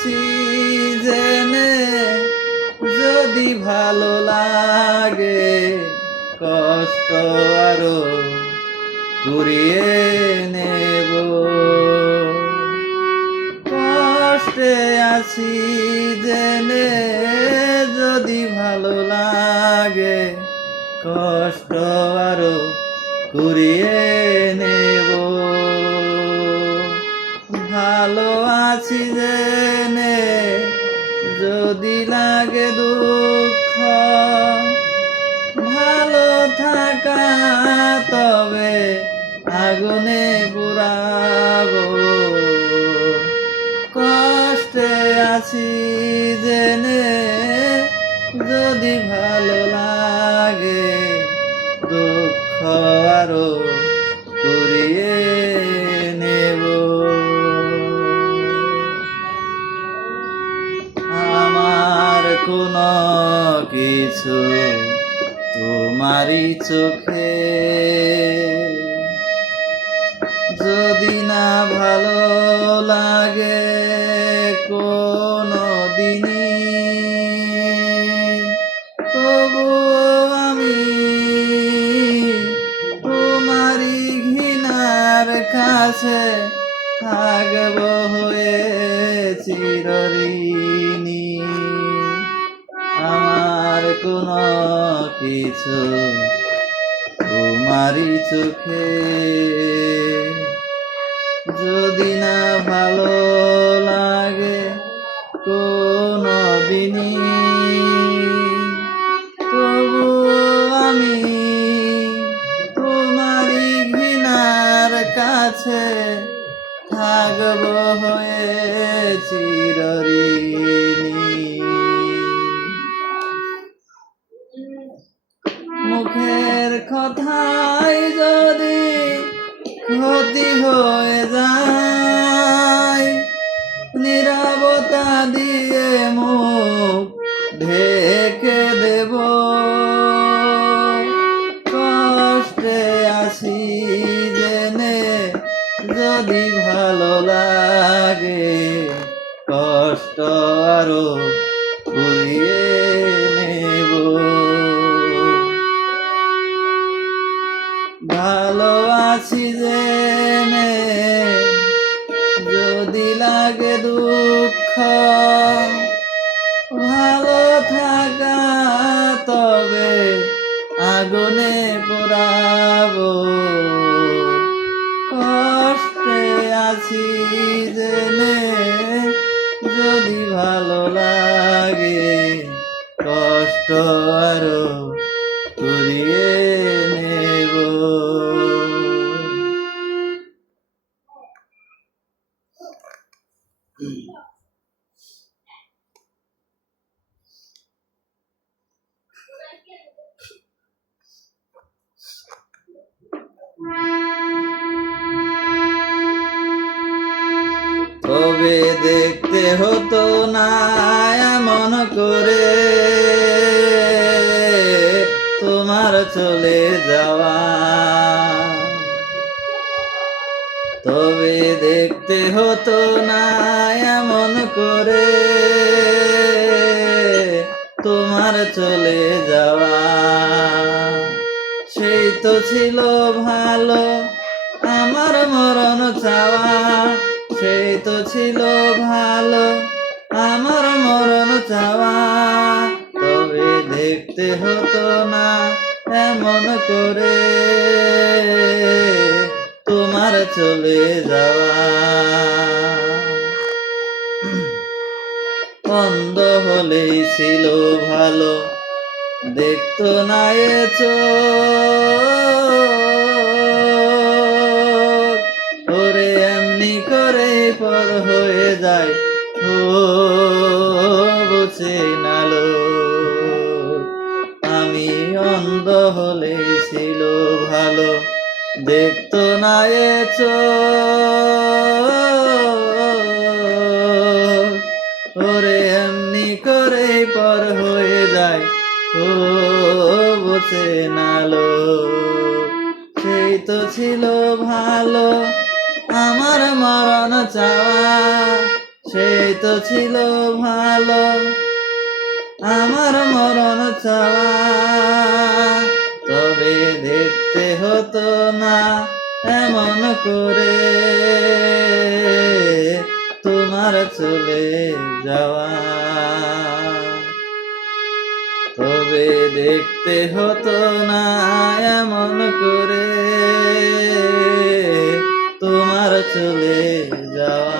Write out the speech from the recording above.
আছি জেনে যদি ভালো লাগে কষ্ট আরো কুড়িয়ে নেব। কষ্টে আছি জেনে যদি ভালো লাগে কষ্ট আরো কুড়িয়ে নেব। ভালো আছি জেনে যদি লাগে দুঃখ ভালো থাকা তবে আগুনে পুরাবো। কষ্টে আছি জেনে যদি ভালো লাগে দুঃখ আরো কুড়িয়ে নেব। আমার কোনো কিছু তোমারই চোখে যদি না ভালো লাগে কোনো দিনই তবু আমি তোমারই ঘৃণার কাছে থাকব হয়ে চিরঋণী। আমার কোনো কিছু তোমারই চোখে যদি না ভালো লাগে কোনো দিনই তবু আমি তোমারই ঘৃণার কাছে থাকব হয়ে চিরঋণী। মুখের কথায় যদি ক্ষতি হয়ে যায় নীরবতা দিয়ে মুখ ঢেকে দেব। কষ্টে আছি জেনে যদি ভালো লাগে কষ্ট আরো কুড়িয়ে নেব। ভালো আছি জেনে যদি লাগে দুঃখ ভালো থাকা তবে আগুনে পোড়াবো। কষ্টে আছি জেনে যদি ভালো লাগে কষ্ট আরো কুড়িয়ে নেব। তবে দেখতে হতো না এমন করে তোমার চলে যাওয়া। তবে দেখতে হতো না এমন করে তোমার চলে যাওয়া। সেই তো ছিল ভালো আমার মরণ চাওয়া। সেই তো ছিল ভালো আমার মরণ চাওয়া। তবে দেখতে হতো না এমন করে তোমার চলে যাওয়া। অন্ধ হলেই ছিল ভালো দেখতো না এ চোখ। ওরে এমনি করে পর হয়ে যায় ও বুঝে নালো। আমি অন্ধ হলেই ছিল ভালো দেখতো না এ চোখ। ওরে এমনি করে পর হয়ে যায় ও বোঝে নালো। সেই তো ছিল ভালো আমার মরণ চাওয়া। সেই তো ছিল ভালো আমার মরণ চাওয়া, তবে দেখতে হতো না এমন করে তোমার চলে যাওয়া, তবে দেখতে হতো না এমন করে তোমার চলে যাওয়া।